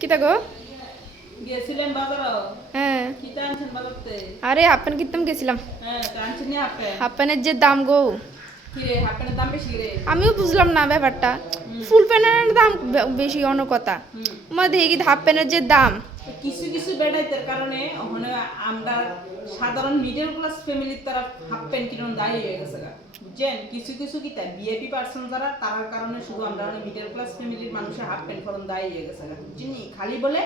কিতা গো? গেছিলেন বাজার? হ্যাঁ। কিতা আনছেন বাজারতে? আরে হাফ প্যান্ট কিনতাম গেছিলাম। হ্যাঁ, আনছেন নি হাফ প্যান্ট? হাফ প্যান্টের যে দাম গো, কি রে, হাফ প্যান্টের দাম বেশি রে? আমিও বুঝলাম না ব্যাপারটা। ফুল প্যান্টের দাম বেশি অন্য কথা। আমার দেখি হাফ প্যান্টের যে দাম, কিছু কিছু বেড়াইতের কারণে ওখানে আমরা সাধারণ মিডল ক্লাস ফ্যামিলির তারা হাফ প্যান্ট কিনুন দায়ী হয়ে গেছে গা, বুঝছেন? কিছু কিছু কি তাই ভিআইপি পার্সন যারা তার কারণে শুধু আমরা মিডল ক্লাস ফ্যামিলির মানুষের হাফ প্যান্ট করুন দায়ী হয়ে গেছে গা, বুঝছেন? খালি বলে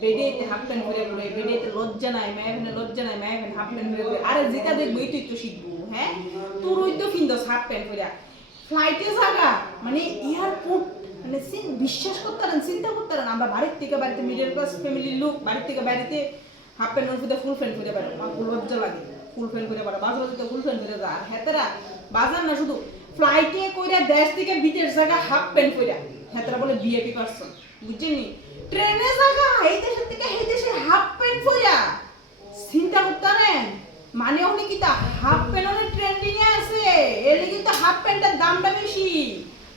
বেডেতে হাফ প্যান্ট পরে পরে বেডেতে লজ্জা নাই, মায়াভেনে লজ্জা নাই, মায়াভেন হাফ প্যান্ট পরে পরে। আরে যেটা দেখবই তুই তো শিখবো, হ্যাঁ? তোর ওই তো কিনদোস হাফ প্যান্ট পরে ফ্লাইটে জায়গা মানে এয়ারপোর্ট মানে বিশ্বাস করতে পারেন, চিন্তা করতে পারেন আমরা বাড়ির থেকে বাড়িতে মিডল ক্লাস ফ্যামিলির লোক বাড়ির থেকে বাড়িতে হাফ প্যান্ট পরে ফুল প্যান্ট পরে পারে, আমার ফুল লজ্জা লাগে। ফুল প্যান্ট পরে পারে বাজার দিতে ফুল প্যান্ট পরে যা, আর হেতারা বাজার না শুধু ফ্লাইটে কইরা দেশ থেকে বিদেশ জায়গা হাফ প্যান্ট পরে, হেতারা বলে ভিআইপি পারসন, বুঝছেন? ট্রেনে জায়গা এই দেশের থেকে এই দেশে হাফ প্যান্ট পরে চিন্তা করতে পারেন মানে ওখানে কি তা হাফ প্যান্টের ট্রেন্ডিং এ আছে, এর কিন্তু হাফ প্যান্টের দামটা বেশি,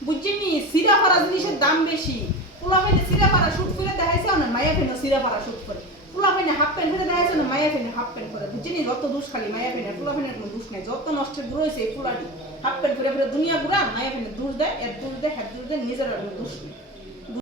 বুঝছেন? সিরা পাড়া জিনিসের দাম বেশি। পোলা ফেনে সিরা পাড়া শুট করে দেখাইছে না, মায়া ফেনে সিরা পাড়া শুট করে। পোলা ফেনে হাফ প্যান্ট করে দেখাইছে না, মায়া ফেনে হাফ প্যান্ট করে, বুঝছেন? যত দোষ খালি মায়া ফেনে, পোলা ফেনের কোনো দোষ নাই। যত নষ্টের গুলো হয়েছে এই পোলাটি হাফ প্যান্ট করে দুনিয়া ঘুরা, মায়া ফেনে দোষ দেয়, এর দোষ দেয়, হ্যাঁ দোষ দেয়, নিজের দোষ নেই।